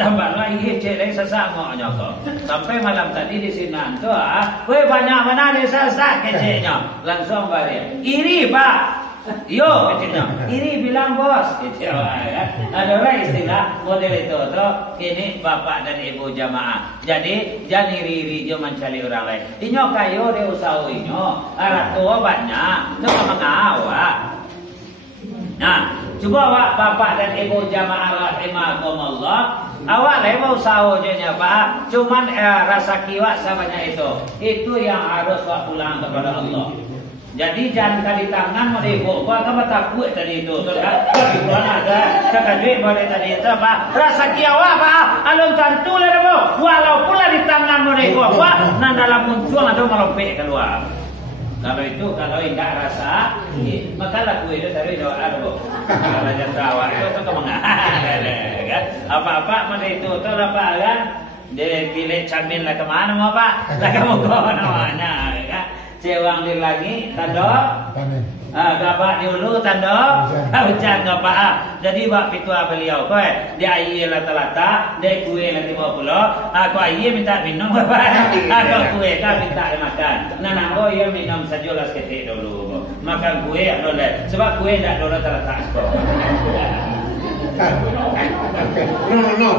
Tambah lagi cek lagi sasak mau nyoko. Sampai malam tadi di sini tu weh banyak mana dia sasak keceknya. Langsung balik. Iri pak. Yo keceknya. Iri bilang bos. Kecek ada orang istilah model itu tu. Ini bapak dan ibu jamaah. Jadi jangan iri-iri je mencari orang lain. Inyo kayo dia usaha inyo. Arah tua banyak. Tu mengawak. Nah, coba awak bapak dan ibu jamaah rahimakumullah, awak lewat usaha je nya pak, cuman rasa kiwak sebanyak itu. Itu yang harus awak pulang kepada Allah. Jadi jangan kali tangan mau ibu, kau kan takut tadi itu, tu kan? Bukan ada, cakap duit boleh tadi itu pak. Rasa kiwak pak, alun tentu lah demo. Walaupun lah di tangan mau ibu, pak, nan dalam muncul atau melopek keluar. Kalau itu kalau enggak rasa, makalah kue itu dari doa dulu. Kalau jendrawat itu kemana? Kan? Apa-apa mana itu tuh apa kan? Dia pilih camin lah kemana mau pak? Lah kamu kemana mana? Kan? Cewang di lagi tandok. Gabak dulu tandok. Hujan gabak. Jadi bak pitua beliau kowe. Dia air lata-lata, dia kue nanti mau pulau. Aku air minta minum bapak. Aku kue kan minta makan. Nah oh iya minum sejulas ketik dulu. Makan kue boleh. Sebab kue tak dulu terletak. No.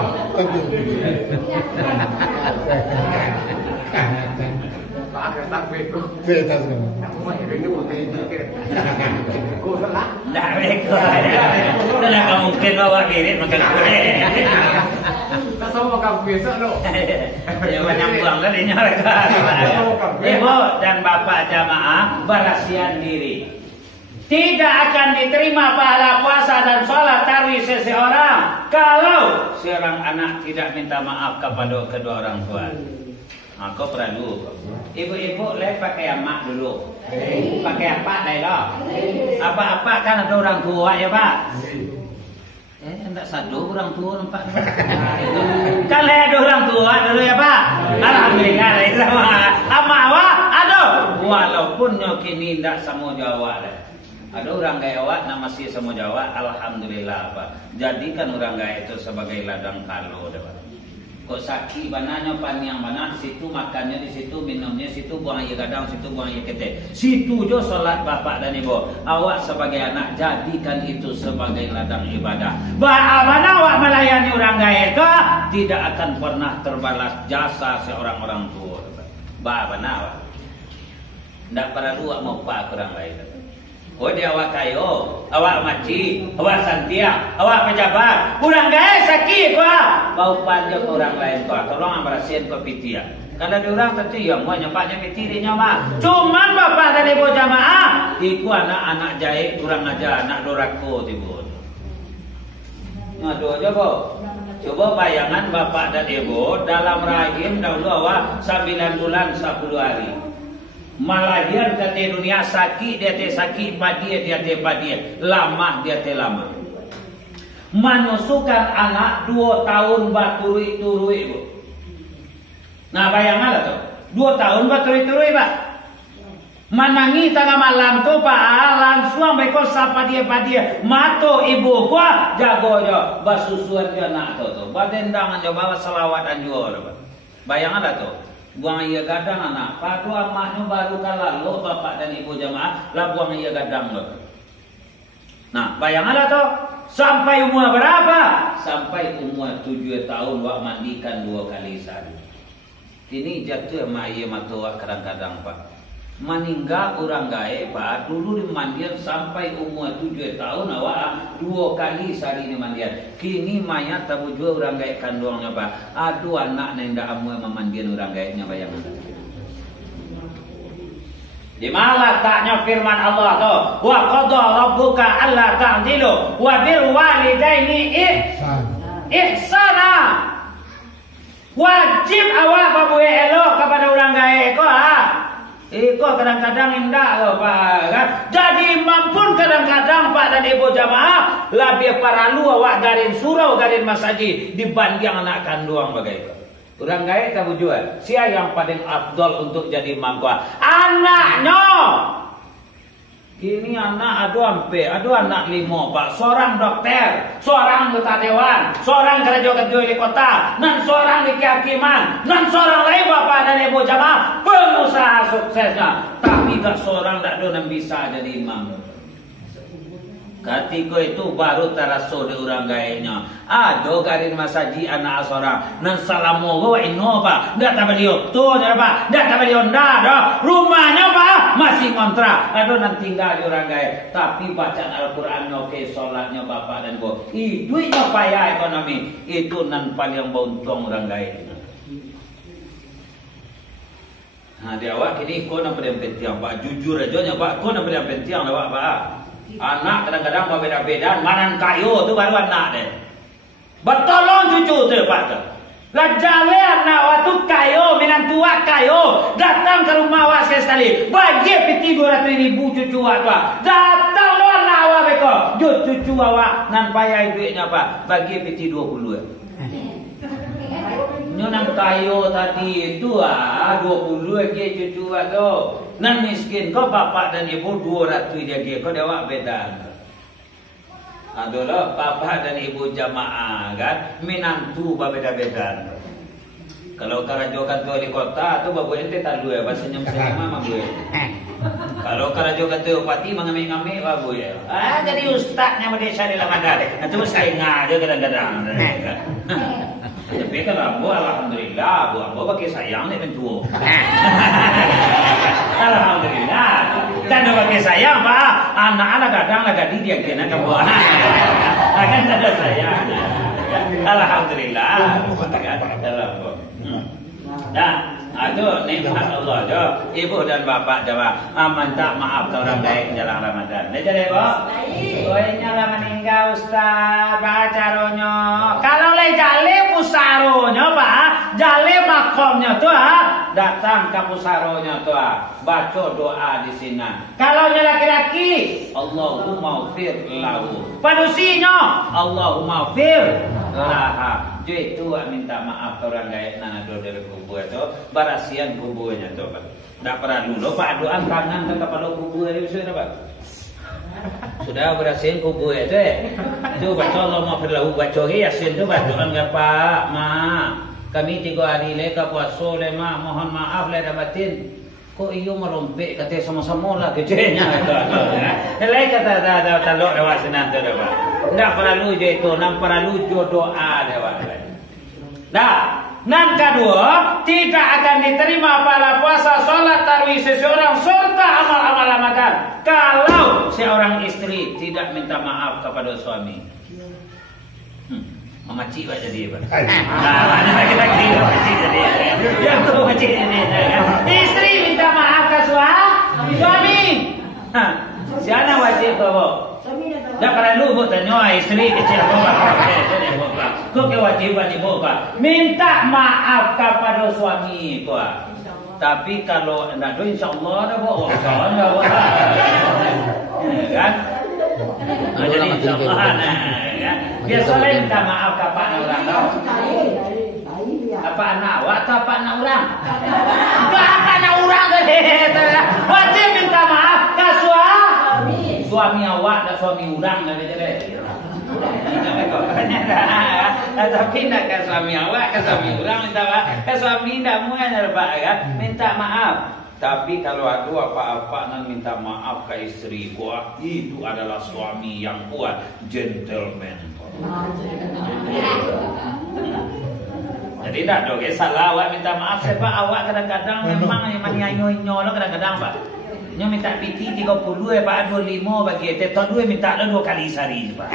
Beda semua. Nah, mereka ada mungkin bawa kirim makan kue. Tak sama makan kue no. Ya banyak buang lah dia mereka. Ibu dan bapak jamaah berasihan diri. Tidak akan diterima pahala puasa dan sholat tarawih seseorang kalau seorang anak tidak minta maaf kepada kedua orang tua. Kau perlu. Ibu-ibu leh pakai amak dulu. Pakai apa dah lah? Apa-apa kan ada orang tua ya pak? Enggak satu orang tua nampak. Kan leh ada orang tua dulu ya pak? Alhamdulillah leh sama. Amak awak aduh. Walaupun kini tidak sama Jawa leh. Ada orang gaya awak nama masih sama Jawa. Alhamdulillah pak. Jadikan orang gaya itu sebagai ladang kalau dah. Kok sakit bananya paniang mana situ makannya di situ minumnya situ buang air gadang situ buang air ketek situ jo salat bapak dan ibu awak sebagai anak jadikan itu sebagai ladang ibadah mana awak melayani orang gaya ke tidak akan pernah terbalas jasa seorang orang tua mana awak tidak perlu awak mau pak orang lain. Oh dia awak kayo, awak maci, awak santia, awak pejabat. Kurang gaya sakit kau. Bau panjang orang lain kau. Tolong bersihin kau pitia. Kalau di orang tentu yang mau nyempatnya pitirinya mah. Cuman bapak dan ibu jamaah, iku anak-anak jahit kurang aja anak dorako tibu. Ngadu aja kau. Coba bayangan bapak dan ibu dalam rahim dahulu awak 9 bulan 10 hari. Malahir kata dunia sakit dia te sakit padia dia te padia lama dia te lama menyusukan anak 2 tahun baturui-turui bu. Nah bayanganlah tu 2 tahun baturui-turui pak manangi tengah malam tu pak langsung mereka sapa dia padia mato ibu gua jago jo basusuan dia nak tu badendangan jo bawa selawatan juga bayanganlah tu buang ia gadang anak. Padu amaknya baru kalah lo bapak dan ibu jamaah lah buang ia gadang lo. Nah bayanganlah toh sampai umur berapa? Sampai umur 7 tahun wak mandikan 2 kali sehari. Kini jatuh emak ia matua kadang-kadang pak. Meninggal orang gaib pak dulu dimandian sampai umur 7 tahun awak 2 kali sehari dimandian. Kini mayat tabu juga orang gaib kandungnya pak. Aduh anak nenda amu memandian orang gaibnya bayangan. Di mana taknya firman Allah tu? Wa qada rabbuka alla ta'dilu wa bil walidaini ihsana. Wajib awak babu elok kepada orang gaib ko Iko kadang-kadang indah loh pak kan? Jadi mampun kadang-kadang pak dan ibu jamaah lebih paralu awak garin surau garin masaji dibanding anak kandung bagaimana. Orang gaya tahu jual. Siapa yang paling afdol untuk jadi mangkwa? Anaknya. Kini anak aduh anak 5 pak. Seorang dokter, seorang anggota dewan, seorang kerja-kerja di kota, dan seorang di kehakiman, dan seorang lagi bapak dan ibu jamaah pengusaha suksesnya. Tapi tak seorang tak ada yang bisa jadi imam. Ketika itu baru teraso di orang gayanya. Aduh garin masaji anak seorang. Nan salamu wa inno pak. Ndak tak beliau. Tuh pak. Ndak tak beliau ndak dah. Rumahnya pak masih kontrak. Aduh nan tinggal di orang gaya. Tapi bacaan Al-Quran oke, sholatnya bapak dan ibu. Duitnya payah ekonomi. Itu nan paling buntung orang gaya. Nah di awak kini kau nak beri penting pak. Jujur aja pak. Kau nak beri penting awak pak. Anak kadang-kadang berbeda-beda, manan kayu tu baru anak deh. Bertolong cucu tu pak tu. Lah jale anak waktu kayu, minan tua kayu, datang ke rumah awak sekali. Bagi piti awak tu. Datang luar nak awak beko. Jut cucu awak nan payah duitnya apa? Bagi peti 20. Nyo nang kayo tadi itu 20 dia cucu awak tu. Nan miskin kau bapak dan ibu 200 dia kau awak beda. Adalah bapak dan ibu jamaah kan minantu beda-beda. Kalau karajo kantor di kota tu babu ente talu ya bahasa senyum-senyum mama gue. Kalau karajo kantor upati mengamik-ngamik babu ya. Jadi ustaznya desa di Ramadan. Itu saya ngajo kadang-kadang. Tapi kalau bu alhamdulillah bu pakai sayang ni mentua. Alhamdulillah. Dan pakai sayang pak anak-anak kadang lagi dia kena kamu. Akan ada sayang. Alhamdulillah. Nah, aduh nikmat Allah jo. Ibu dan bapak jawab, minta maaf orang baik dalam Ramadan. Jadi bu, koynya lah meninggal Ustaz, bacaronyo. Kalau le jale pusaronyo pak, jale makomnya tuh datang ke pusaronyo tuh, baca doa di sini. Kalau laki-laki, Allahumma fir lahu. Padusinya, Allahumma fir laha. Jadi itu minta maaf orang gaib nana do dari kubur itu barasian kuburnya tu pak. Tak perlu lo pak doa tangan ke kepala kubur itu sudah pak. Sudah berasian kubur itu tu baca Allah maafir lahu baca yasin tu baca doa apa mak kami 3 hari leka puasa le mak mohon maaf le dapatin. Kok iyo merompek kata sama-sama lah kecilnya kata. Lain kata talok lewat senang tu dah pak. Tak perlu je itu, nak perlu jo doa dewa. Nah, nan kedua tidak akan diterima pahala puasa, solat tarawih seseorang serta amal-amal Ramadan kalau seorang istri tidak minta maaf kepada suami. Memaci aja dia, Pak. Nah, mana kita kira memaci jadi. Yang tu memaci jadi. Istri minta maaf ke suami. Siapa wajib kau? Tak perlu buat tanya istri kecil apa? Kau kewajiban ibu pak. Minta maaf kepada suami kau. Tapi kalau nak do insyaAllah dah bawa. Kan? Jadi insyaAllah biasanya minta maaf kepada orang tau. Apa anak awak atau apa anak orang? Apa anak orang tadi? Wajib minta maaf ke suami awak dan suami orang lah jadi. Tapi nak ke suami awak ke suami orang minta maaf. Ke suami tidak mungkin kan? Minta maaf. Tapi kalau ada apa-apa nak minta maaf ke istri gua, itu adalah suami yang kuat, gentleman. Jadi tak dong, salah awak minta maaf sebab awak kadang-kadang memang nyanyi-nyanyi lo kadang-kadang pak. Nyo minta piti 30 pak 25 bagi teton 2 minta 2 kali sehari pak.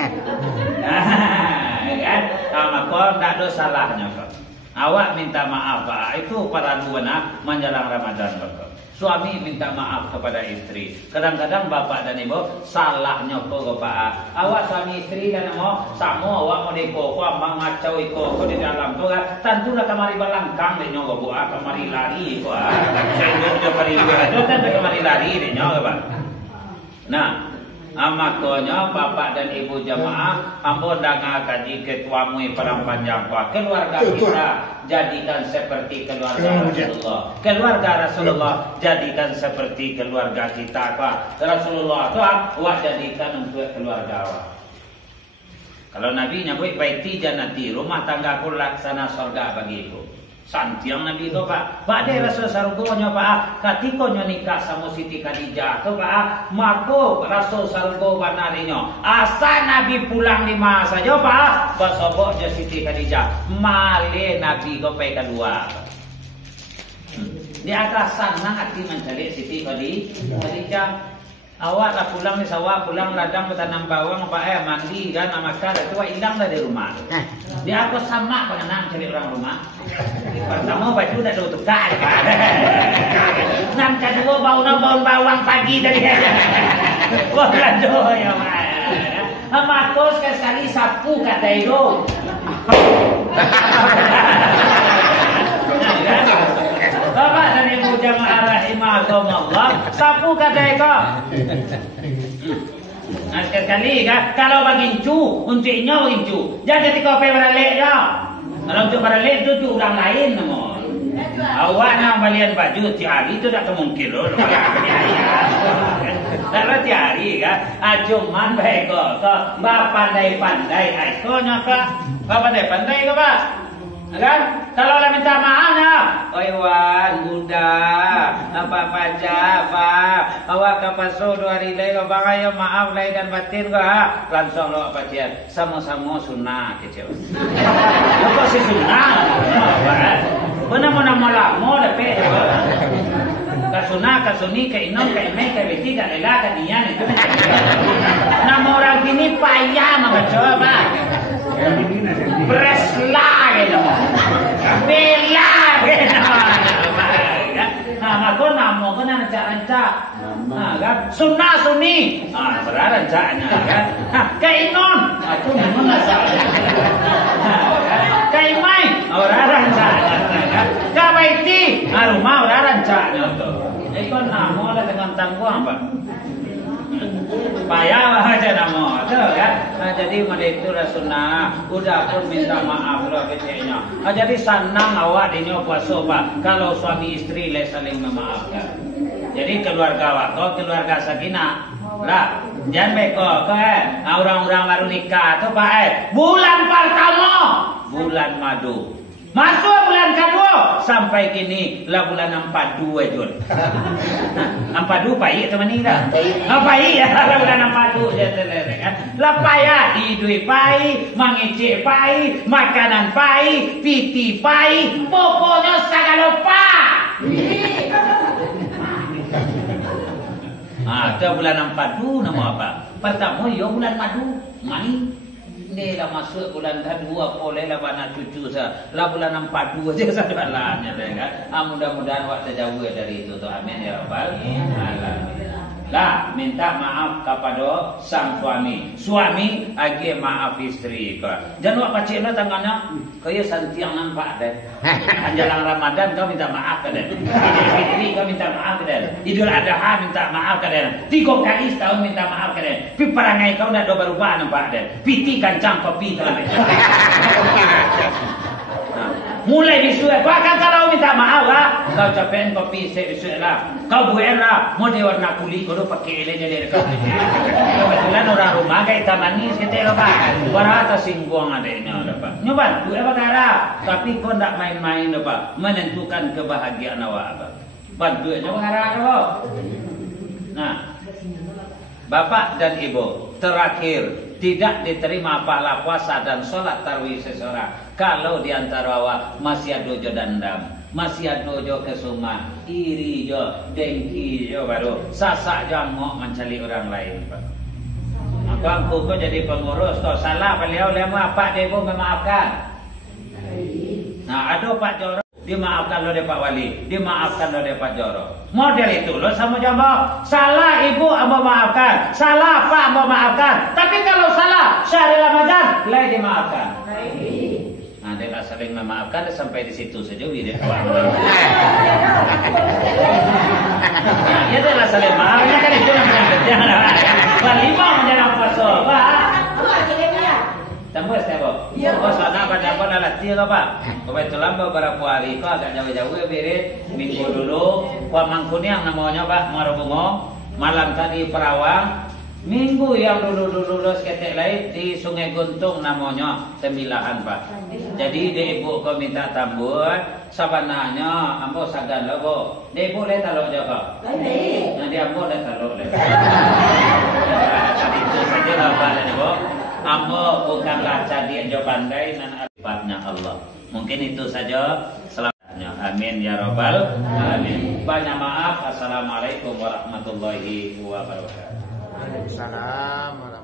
Kan? Maka tak ada salahnya pak. Awak minta maaf pak. Itu para luana menjelang Ramadan pak. Suami minta maaf kepada istri. Kadang-kadang bapak dan ibu salahnya kau pak. Awak suami istri dan mau sama awak mau deko kau mengacau iko di dalam tu kan. Tentulah kamari balangkang deh nyoba buat kamari lari kau. Saya kamari itu tentu kamari lari deh nyoba pak. Nah. Makanya bapak dan ibu jamaah ampun dengar kaji ketuamu perang panjang pak. Keluarga kita jadikan seperti keluarga Rasulullah. Keluarga Rasulullah jadikan seperti keluarga kita pak. Rasulullah tu awak jadikan untuk keluarga awak. Kalau Nabi nyebut baiti jannati, rumah tanggaku laksana surga bagiku. Santiang Nabi itu pak. Pak dia Rasul sargonya pak. Ketika nikah sama Siti Khadijah tu pak. Maka Rasul sargo banarinya. Asal Nabi pulang 5 saja pak. Bersobok je Siti Khadijah. Male Nabi kau pergi keluar. Dia agak senang hati mencari Siti Khadijah. Awak lah pulang di sawah, pulang ladang bertanam bawang, pak mandi kan, makan, itu hilang dah di rumah. Dia aku sama pengenang cari orang rumah. Pertama baju dah tutup kak. Nam kedua bau bawang pagi dari. Bukan doh ya mak. Makos sekali sapu kata itu. Bapak dan ibu jamaah rahimakumullah. Sapu kadai kau. Nah, sekali kan, kalau bagi incu, untuk incu. Jangan ketika kau beralek dah. Kalau untuk beralek itu orang lain namun. Awak nak balian baju tiari itu tak kemungkinan. Tak tiari kan. Cuman baik kau, pandai-pandai. Kau nyaka, pandai-pandai kau pak. Kan? Kalau lah minta maaf nak, oi wan, Bunda, apa aja, Pak, awak kapaso 2 hari lagi, kau bangga maaf lahir dan batin kau, ha? Langsung lo apa cian, sama-sama sunnah kecil. Apa sih sunnah? Mana mana malah mau lepet. Kasuna, kasuni, kainon, kaime, kabeti, kalela, kanian itu macam. Nama orang kini payah mencoba. Bresla gitu, bela gitu. Nah, maka nama kan rancak-rancak. Nah, kan sunnah sunni. Ah, berarti rancaknya kan. Nah, kainon, itu mana sahaja. Kaimai, orang rancaknya kan. Kabaiti, rumah orang rancaknya tu. Ikon nama ada dengan tangguh apa? Payah aja nama tu kan. Jadi itu sunnah. Udah pun minta maaf lah kecilnya. Jadi senang awak di puasa pak. Kalau suami istri le saling memaafkan. Jadi keluarga awak, kau keluarga sakinah. Lah, jangan beko kau orang-orang baru nikah tu pak bulan pertama bulan madu. Masuk bulan kedua sampai kini lah bulan 42 Jun. 42 payah teman ni dah. Payah ya lah bulan 42 je terlelek kan. Lah payah hidup payah, mengecek payah, makanan payah, piti payah, pokoknya segala payah. Ah, tu bulan 42 nama apa? Pertama yo bulan madu, mani. Ni lah masuk bulan kedua boleh lah anak cucu saya. Lah bulan 42 je sadalahnya kan. Mudah-mudahan awak terjauh dari itu tu. Amin ya rabbal alamin. Lah minta maaf kepada sang suami. Suami agi maaf istri kau. Jangan awak pacik lah tangannya. Kau ya santiang nampak deh. Anjalang Ramadan kau minta maaf ke deh. Idul Fitri kau minta maaf ke deh. Idul Adha minta maaf ke deh. 3 kali setahun minta maaf ke deh. Pi perangai kau dah berubah nampak deh. Piti kancang kopi tu. Mulai disuai, bahkan kalau minta maaf lah, kau capain kopi disuai lah, kau buat lah, mau dia warna kulit, kau pakai elenya dia dekat. Kebetulan orang rumah kayak taman manis kita apa, warna singgung adanya apa. Nyoba, buat apa cara? Tapi kau tak main-main apa, menentukan kebahagiaan awak apa. Bantu aja cara apa? Nah, bapak dan ibu terakhir. Tidak diterima pahala puasa dan sholat tarawih seseorang kalau diantara awak masih ada jo dendam, masih ada jo kesuma, iri jo, dengki jo baru, sasak jangok mencari orang lain. Maka aku kau jadi pengurus, kau salah beliau lemu apa dia pun memaafkan. Nah ada Pak Joro dimaafkan oleh Pak Wali, dimaafkan oleh Pak Joro. Model itu lo sama jamaah. Salah ibu amba maafkan, salah Pak amba maafkan. Tapi kalau salah syahri Ramadan lagi dimaafkan. Nah, dia tak saling memaafkan sampai di situ saja dia. Nah, dia adalah saling maafnya kan itu namanya jangan. Walima menjelang puasa, Pak. Tambah saya Pak. Oh, sana pada apa latih lo Pak. Kebetulan beberapa hari kok agak jauh-jauh ya Birit. Minggu dulu Pamangkuni yang namanya Pak Marubungo. Malam tadi Perawang. Minggu yang dulu seketek lain di Sungai Guntung namanya Temilahan Pak. Jadi dia ibu kau minta tambur. Sabananya ambo sagan lo Bu. Dia ibu le talok je Pak. Nah dia ambo le talok le. Itu saja lah Pak dan Ibu. Ambo bukanlah cadian jo pandai dan akibatnya Allah. Mungkin itu saja. Selamatnya. Amin ya rabbal alamin. Banyak maaf. Assalamualaikum warahmatullahi wabarakatuh. Waalaikumsalam.